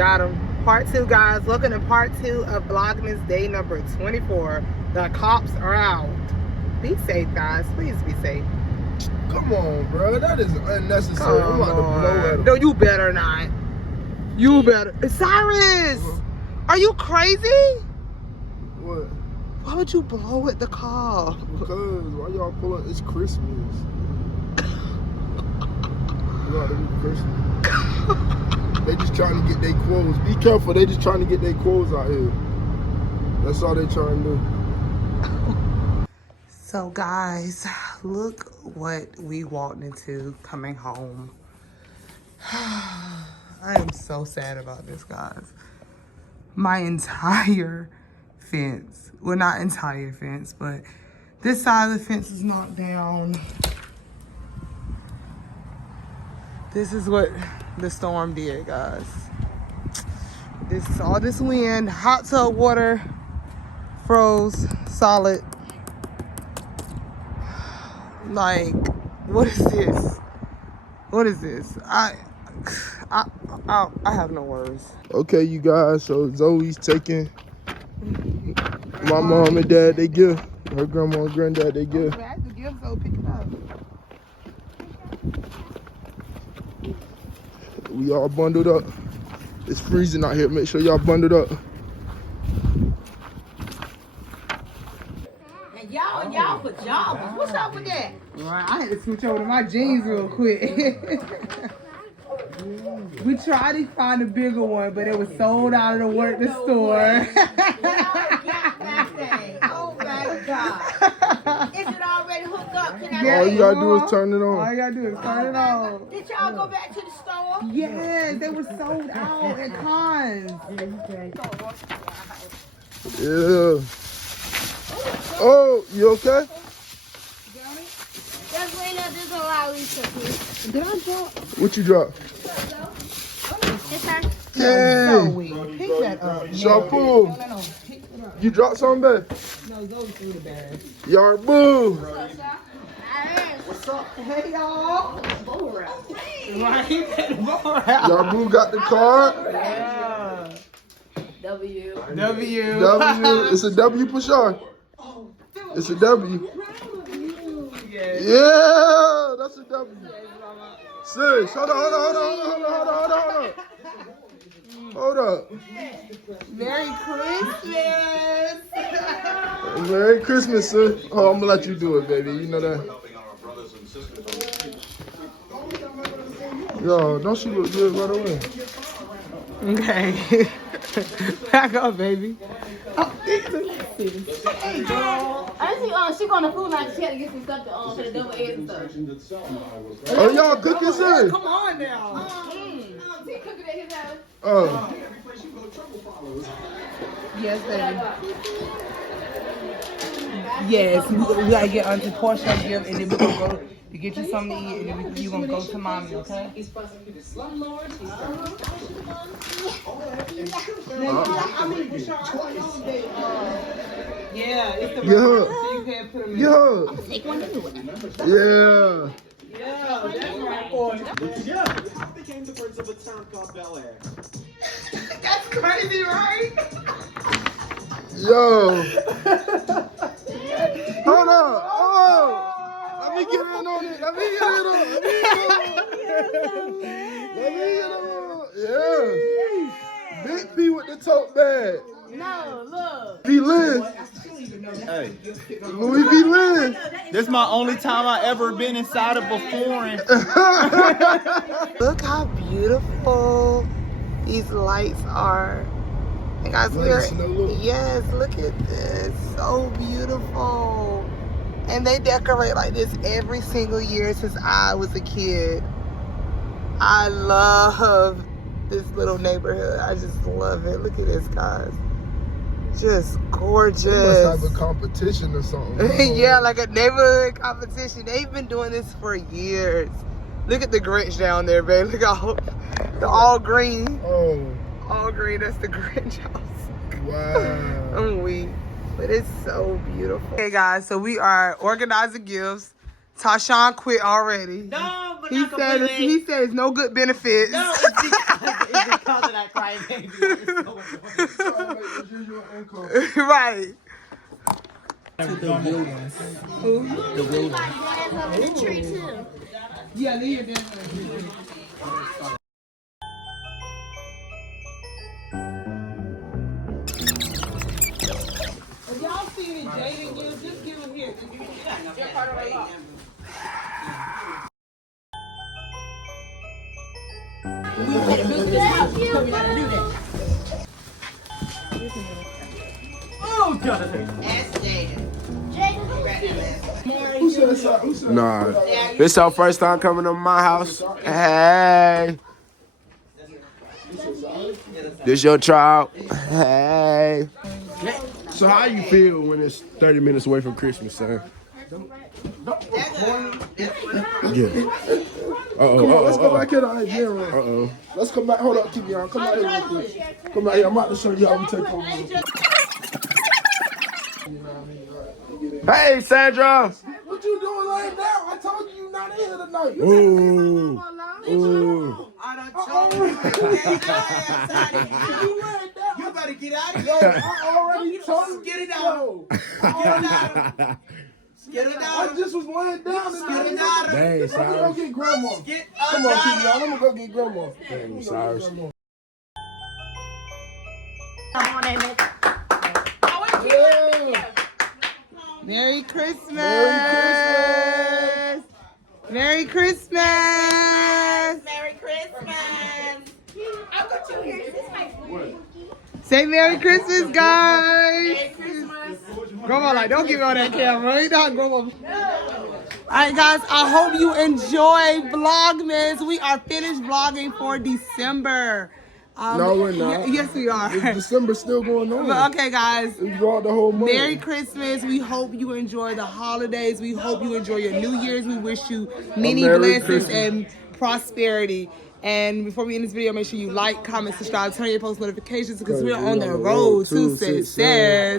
Got him. Part 2, guys. Welcome to part 2 of Vlogmas day number 24. The cops are out. Be safe, guys. Please be safe. Come on, bro. That is unnecessary. I'm about to blow at him. No, you better not. You better. Cyrus! Are you crazy? What? Why would you blow at the car? Because why y'all pulling? It's Christmas. You know, Christmas. They just trying to get their clothes. Be careful. They just trying to get their clothes out here. That's all they trying to do. So guys, look what we walked into coming home. I am so sad about this, guys. My entire fence, well, not entire fence, but this side of the fence is knocked down. This is what the storm did, guys. All this wind, hot tub water froze solid. Like, what is this? What is this? I have no words. Okay, you guys. So Zoe's taking my mom and dad they gift. Her grandma and granddad they gift. I have to give Zoe, pick it up. We all bundled up. It's freezing out here. Make sure y'all bundled up. Y'all pajamas. What's up with that? Right, I had to switch over to my jeans real quick. We tried to find a bigger one, but it was sold out of the store. Oh my God. Is it already hooked up? Can I All you gotta do is turn it on. All you gotta do is turn it on. Did y'all go back to the store? Yes, they were sold out at Cons. Yeah. Oh, you okay? Just wait up, there's a lot of research. Did I drop? What you drop? It's her. Hey, Pick that up. Shampoo. No, pick it up. You dropped something, babe? No, Zoe threw the bag. Yard boo. What's up? Hey, y'all. Right? Yard boo got the card. Yeah. W. W. It's a W for sure. It's a W. Yes. Yeah, that's a W. Sis, hold up. Merry Christmas. Merry Christmas, sis. Oh, I'm gonna let you do it, baby. You know that. Yo, don't she look good right away? Okay. Back up, baby. Hey, girl. I see, she going to food line. She had to get some stuff to for the double eggs and stuff. Oh, y'all cooking, sis? Come on now. He cooking at his house. Oh. Yes, baby. Yes, we gotta get Auntie Portia a gift, and then we're gonna go to get you something to eat, and then you're gonna go to mommy, okay? He's prosecuted slumlords. He's Yeah, it's the Get her. so you can't put them in. Get her. Take one to do it. Yeah. Yeah, that's right, boy. How became the prince of a town called Bel Air? That's crazy, right? Yo. Hold on. Oh. Let me get in on it. Let me get in on it. Yeah. Big P with the tote bag. No, look. V. Lynn. Hey, Louis V. Lynn. this is my only time I ever been inside of a foreign. Look how beautiful these lights are. And guys, yes, look at this. So beautiful. And they decorate like this every single year since I was a kid. I love this little neighborhood. I just love it. Look at this, guys. Just gorgeous. They must have a competition or something. Yeah, like a neighborhood competition. They've been doing this for years. Look at the Grinch down there, babe. Look all, they're all green. Oh. All green. That's the Grinch house. Wow. I'm weak. But it's so beautiful. Okay, guys, so we are organizing gifts. Tashawn quit already. No, but He said it's no good benefits. No, it's because that crybaby. Right. The tree too. Yeah, they are If y'all see any Jaden gifts, just give them here. Who said it's Nah. This our first time coming to my house. Hey. This your child. Hey. So how you feel when it's 30 minutes away from Christmas, son? Yeah. Come on, let's go back here to the gym room. Let's come back. Hold up, keep y'all. Come out here real quick. Come out here. I'm about to show you how we take over. Hey, Sandra. What you doing laying down? I told you you're not in here tonight. Ooh. Ooh. You better get out of Yo, here. I already told you. Get it out. Get it out. I just was laying down. Get it out. Dang, Cyrus. I'm gonna go get grandma. Come on, keep y'all. I'm gonna go get grandma. Dang, Cyrus. Yeah. Merry Christmas! Merry Merry Christmas! Merry Christmas. I'll go to here. This is my Say Merry Christmas, guys! Merry Christmas. Grandma, like, don't give me on that camera. You not Grandma. All right, guys, I hope you enjoy Vlogmas. We are finished vlogging for December. No, we're not. Yes, we are. December's still going on. But okay, guys. We brought the whole month. Merry Christmas. We hope you enjoy the holidays. We hope you enjoy your New Year's. We wish you many blessings Christmas. and prosperity. And before we end this video, make sure you like, comment, subscribe, turn on your post notifications because we're on the road to success.